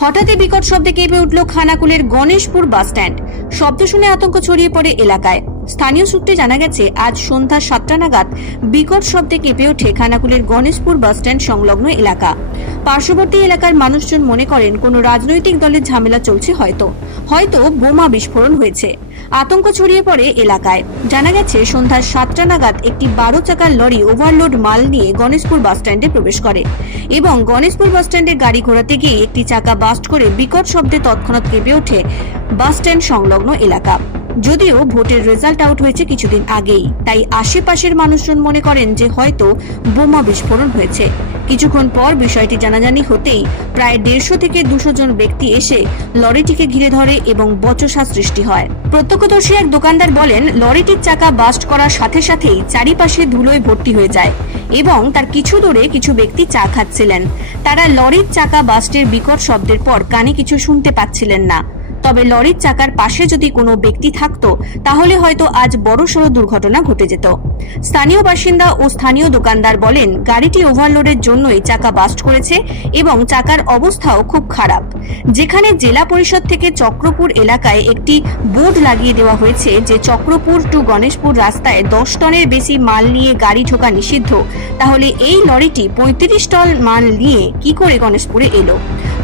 হঠাৎই বিকট শব্দে কেঁপে উঠল খানাকুলের গণেশপুর বাস স্ট্যান্ড শব্দ শুনে আতঙ্ক ছড়িয়ে পড়ে এলাকায়। স্থানীয় সূত্রে জানা গেছে, আজ সন্ধ্যা সাতটা নাগাদ বিকট শব্দে কেঁপে ওঠে খানাকুলের গণেশপুর বাস স্ট্যান্ড সংলগ্ন এলাকা। পার্শ্ববর্তী এলাকার মানুষজন মনে করেন কোনো রাজনৈতিক দলের ঝামেলা চলছে হয়তো। হয়তো বোমা বিস্ফোরণ হয়েছে। আতঙ্ক ছড়িয়ে পড়ে এলাকায়। জানা গেছে, সন্ধ্যা সাতটা নাগাদ একটি বারো চাকার লরি ওভারলোড মাল নিয়ে গণেশপুর বাস স্ট্যান্ডে প্রবেশ করে এবং গণেশপুর বাস স্ট্যান্ডে গাড়ি ঘোরাতে গিয়ে একটি চাকা বাস্ট করে বিকট শব্দে তৎক্ষণাৎ কেঁপে ওঠে বাস স্ট্যান্ড সংলগ্ন এলাকা। যদিও ভোটের রেজাল্ট আউট হয়েছে কিছুদিন আগেই, তাই আশেপাশের মানুষজন মনে করেন যে হয়তো বোমা বিস্ফোরণ হয়েছে। কিছুক্ষণ পর বিষয়টি জানাজানি হতেই প্রায় দেড়শো থেকে দুশো জন ব্যক্তি এসে লরিটিকে ঘিরে ধরে এবং বচসা সৃষ্টি হয়। প্রত্যক্ষদর্শী এক দোকানদার বলেন, লরিটির চাকা বাস্ট করার সাথে সাথেই চারিপাশে ধুলোয় ভর্তি হয়ে যায় এবং তার কিছু দূরে কিছু ব্যক্তি চা খাচ্ছিলেন। তারা লরির চাকা বাস্টের বিকট শব্দের পর কানে কিছু শুনতে পাচ্ছিলেন না। তবে লরির চাকার পাশে যদি কোনো ব্যক্তি থাকত, তাহলে হয়তো আজ বড়সড় দুর্ঘটনা ঘটে যেত। স্থানীয় বাসিন্দা ও স্থানীয় দোকানদার বলেন, গাড়িটি ওভারলোডের জন্যই চাকা বাস্ট করেছে এবং চাকার অবস্থাও খুব খারাপ। যেখানে জেলা পরিষদ থেকে চক্রপুর এলাকায় একটি বোর্ড লাগিয়ে দেওয়া হয়েছে যে চক্রপুর টু গণেশপুর রাস্তায় দশ টনের বেশি মাল নিয়ে গাড়ি ঢোকা নিষিদ্ধ, তাহলে এই লরিটি পঁয়ত্রিশ টন মাল নিয়ে কি করে গণেশপুরে এলো?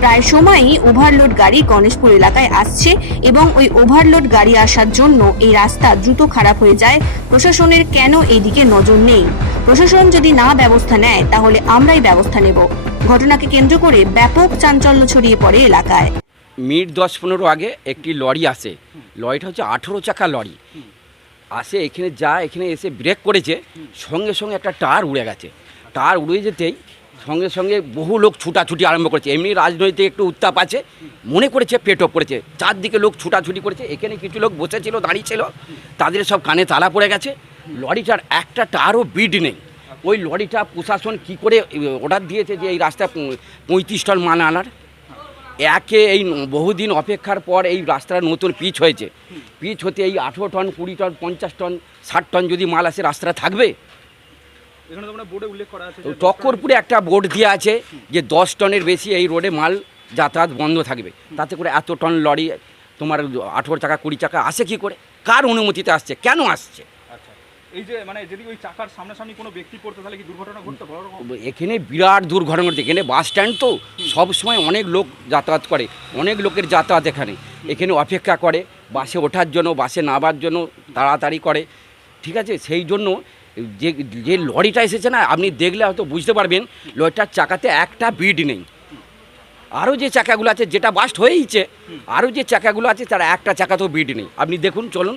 প্রায় সময়ই ওভারলোড গাড়ি গণেশপুর এলাকায় আসছে এবং ওই ওভারলোড গাড়ি আসার জন্য এই রাস্তা দ্রুত খারাপ হয়ে যায়। প্রশাসনের কেন এইদিকে নজর নেই? প্রশাসন যদি না ব্যবস্থা নেয়, তাহলে আমরাই ব্যবস্থা নেব। ঘটনাকে কেন্দ্র করে ব্যাপক চাঞ্চল্য ছড়িয়ে পড়ে এলাকায়। মিনিট দশ পনেরো আগে একটি লরি আসে। লরিটা হচ্ছে আঠেরো চাকা লরি। আসে, এখানে যা এখানে এসে ব্রেক করেছে, সঙ্গে সঙ্গে একটা টার উড়ে গেছে। টার উড়ে যেতেই সঙ্গে সঙ্গে বহু লোক ছুটাছুটি আরম্ভ করেছে। এমনি রাজনৈতিক একটু উত্তাপ আছে, মনে করেছে পেটও পড়েছে চারদিকে লোক ছুটাছুটি করেছে, এখানে কিছু লোক বসেছিল, দাঁড়িয়েছিল, তাদের সব কানে তালা পড়ে গেছে। লরিটার একটা টারও বিড নেই। ওই লরিটা প্রশাসন কি করে অর্ডার দিয়েছে যে এই রাস্তা পঁয়ত্রিশ টন মান আনার? একে এই বহুদিন অপেক্ষার পর এই রাস্তার নতুন পিচ হয়েছে। পিচ হতে এই আঠেরো টন, কুড়ি টন, পঞ্চাশ টন, ষাট টন যদি মাল আসে, রাস্তাটা থাকবে? এখানে তো বোর্ডে উল্লেখ করা আছে টক্করপুরে একটা বোর্ড দিয়ে আছে যে দশ টনের বেশি এই রোডে মাল যাতায়াত বন্ধ থাকবে। তাতে করে এত টন লরি তোমার আঠেরো চাকা কুড়ি চাকা আসে কি করে? কার অনুমতিতে আসছে? কেন আসছে? আচ্ছা এই যে মানে যদি ওই চাকার সামনাসামনি কোনো ব্যক্তি পড়তো তাহলে কি দুর্ঘটনা ঘটতো? এখানে বিরাট দুর্ঘটনা ঘটছে। এখানে বাস স্ট্যান্ড তো সব সময় অনেক লোক যাতায়াত করে অনেক লোকের যাতায়াত এখানে। এখানে অপেক্ষা করে বাসে ওঠার জন্য বাসে নামার জন্য তাড়াতাড়ি করে। ঠিক আছে? সেই জন্য যে যে লরিটা এসেছে না আপনি দেখলে হয়তো বুঝতে পারবেন লরিটার চাকাতে একটা বিড নেই। আরও যে চাকাগুলো আছে যেটা বাস্ট হয়েইছে আরও যে চাকাগুলো আছে তার একটা চাকাতেও বিড নেই। আপনি দেখুন চলুন।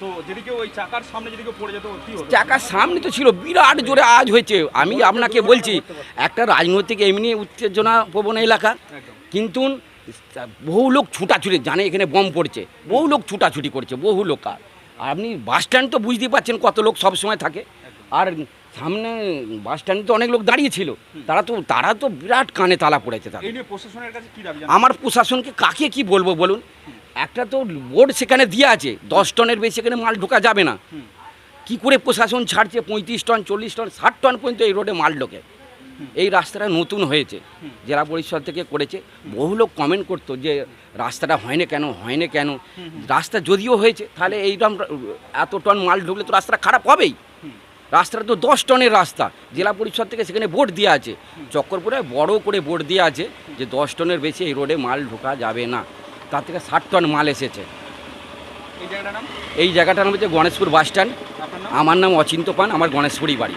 তো যদি কেউ ওই চাকার সামনে যদি কেউ পড়ে যেত চাকার সামনে তো ছিল বিরাট জোরে আজ হয়েছে। আমি আপনাকে বলছি একটা রাজনৈতিক এমনি উত্তেজনা প্রবণ এলাকা কিন্তু বহু লোক ছুটাছুটি জানে এখানে বম পড়ছে বহু লোক ছুটাছুটি করছে বহু লোক আর। আপনি বাস স্ট্যান্ড তো বুঝতেই পারছেন কত লোক সব সময় থাকে। আর সামনে বাস স্ট্যান্ডে তো অনেক লোক দাঁড়িয়ে ছিল। তারা তো তারা তো বিরাট কানে তালা পড়েছে তারা? আমার প্রশাসনকে কাকে কি বলব বলুন? একটা তো বোর্ড সেখানে দিয়ে আছে দশ টনের বেশি এখানে মাল ঢোকা যাবে না। কি করে প্রশাসন ছাড়ছে পঁয়ত্রিশ টন চল্লিশ টন ষাট টন পর্যন্ত এই রোডে মাল ঢোকে? এই রাস্তাটা নতুন হয়েছে জেলা পরিষদ থেকে করেছে। বহু লোক কমেন্ট করতো যে রাস্তাটা হয় না কেন? হয় না কেন রাস্তা যদিও হয়েছে তাহলে এইরকম এত টন মাল ঢুকলে তো রাস্তাটা খারাপ হবেই। রাস্তাটা তো দশ টনের রাস্তা জেলা পরিষদ থেকে সেখানে বোর্ড দেওয়া আছে। চক্করপুরে বড় করে বোর্ড দেওয়া আছে যে দশ টনের বেশি এই রোডে মাল ঢোকা যাবে না। তার থেকে ষাট টন মাল এসেছে। এই জায়গাটার নাম? এই জায়গাটার নাম হচ্ছে গণেশপুর বাস স্ট্যান্ড। আমার নাম অচিন্ত পান আমার গণেশপুরই বাড়ি।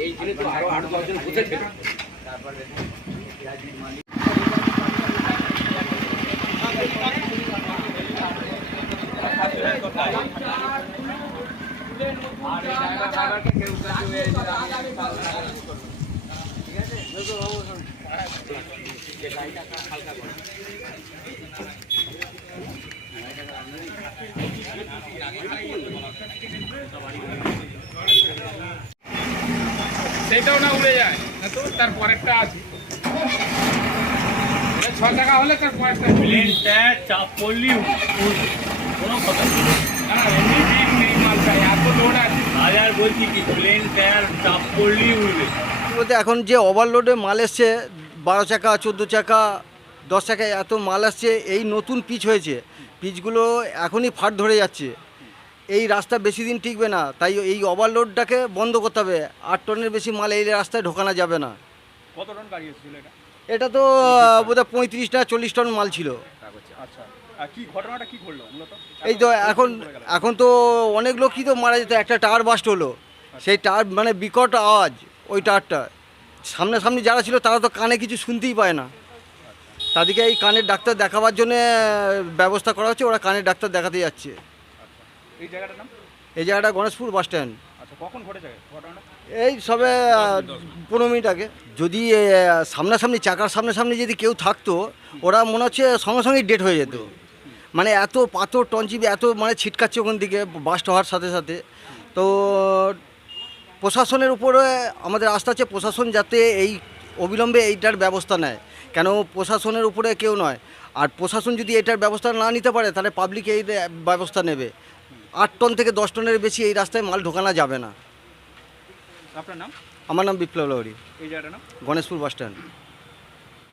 এইখানে তো আরও আট দশজন বসেছে সেটাও না উড়ে যায়। না তো তার পরেরটা আছে। এটা ছ টাকা হলে তার পরেরটা প্লেন টায়ার চাপ পড়লেই উঠবে কোনো কথা নেই। না না এমনি ঠিক নেই মালটা। এত লোড আছে। হাজার বলছি কি প্লেন টায়ার চাপ পড়লেই উঠবে বলতে এখন যে ওভারলোডে মাল এসছে বারো চাকা চোদ্দ চাকা দশ চাকা এত মাল আসছে এই নতুন পিচ হয়েছে। পিচগুলো এখনই ফাট ধরে যাচ্ছে। এই রাস্তা বেশি দিন টিকবে না তাই এই ওভারলোডটাকে বন্ধ করতে হবে। আট টনের বেশি মাল এই রাস্তায় ঢোকানো যাবে না। কত টন গাড়ি এসেছিল এটা? এটা তো বোধহয় পঁয়ত্রিশ না চল্লিশ টন মাল ছিল। আচ্ছা। এই তো এখন এখন তো অনেক লোকই তো মারা যেত একটা টায়ার বাস্ট হলো। সেই টায়ার মানে বিকট আওয়াজ। ওই টায়ারটা সামনাসামনি যারা ছিল তারা তো কানে কিছু শুনতেই পায় না। তাদেরকে এই কানের ডাক্তার দেখাবার জন্য ব্যবস্থা করা হচ্ছে ওরা কানের ডাক্তার দেখাতে যাচ্ছে। এই জায়গাটার নাম? এই জায়গাটা গণেশপুর বাস স্ট্যান্ড। আচ্ছা কখন ঘটেছে? এই সবে পনেরো মিনিট আগে। যদি সামনাসামনি চাকার সামনাসামনি যদি কেউ থাকতো ওরা মনে হচ্ছে সঙ্গে সঙ্গেই ডেট হয়ে যেত। মানে এত পাথর টঞ্চিবি এত মানে ছিটকাচ্ছে ওখান থেকে বাস্ট হওয়ার সাথে সাথে। তো প্রশাসনের উপরে আমাদের আস্থা আছে প্রশাসন যাতে এই অবিলম্বে এইটার ব্যবস্থা নেয়। কেন প্রশাসনের উপরে কেউ নয়। আর প্রশাসন যদি এটার ব্যবস্থা না নিতে পারে তাহলে পাবলিক এই ব্যবস্থা নেবে। আট টন থেকে দশ টনের বেশি এই রাস্তায় মাল ঢোকানো যাবে না। আপনার নাম? আমার নাম বিপ্লব লহরি। এই জায়গাটার নাম? Ganeshpur bus stand.